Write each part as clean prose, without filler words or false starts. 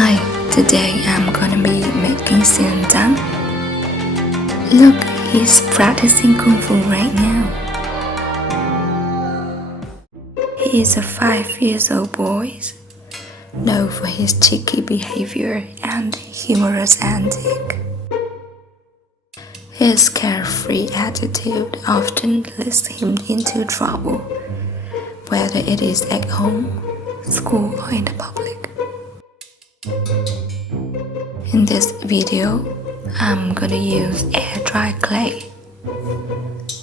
Hi, today I'm gonna be making Shin-Chan. Look, he's practicing Kung Fu right now. He is a 5-year-old boy, known for his cheeky behavior and humorous antics. His carefree attitude often leads him into trouble, whether it is at home, school, or in the public. In this video, I'm gonna use air dry clay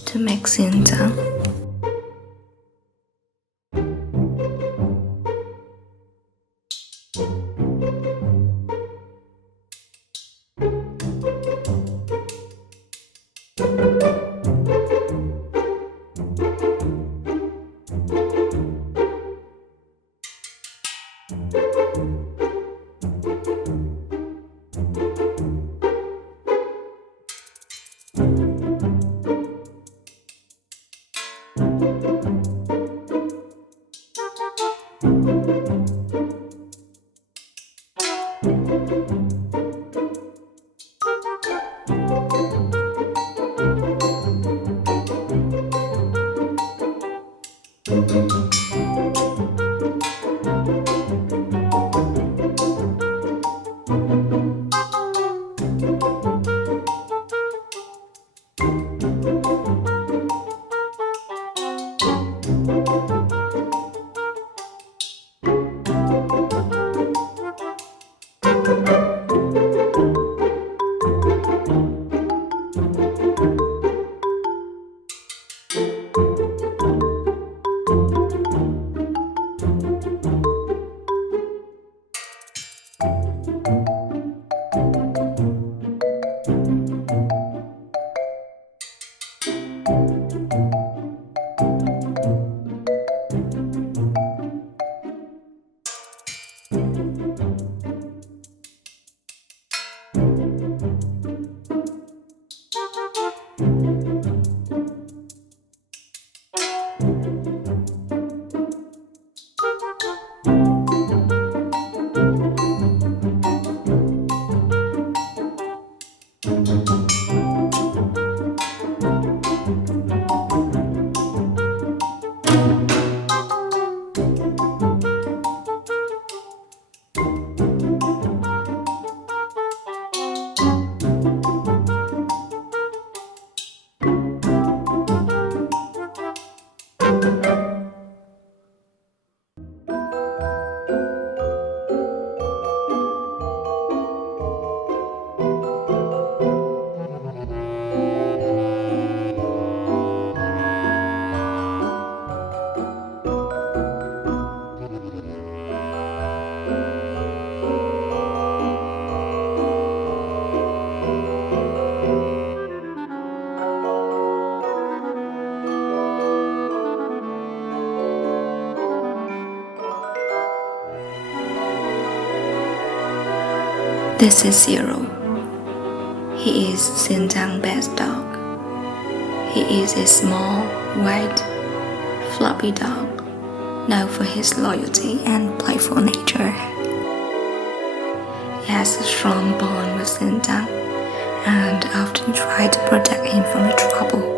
to make Shin-Chan. This is Zero. He is Shin-Chan's best dog. He is a small, white, fluffy dog, known for his loyalty and playful nature. He has a strong bond with Shin-Chan and often tries to protect him from the trouble.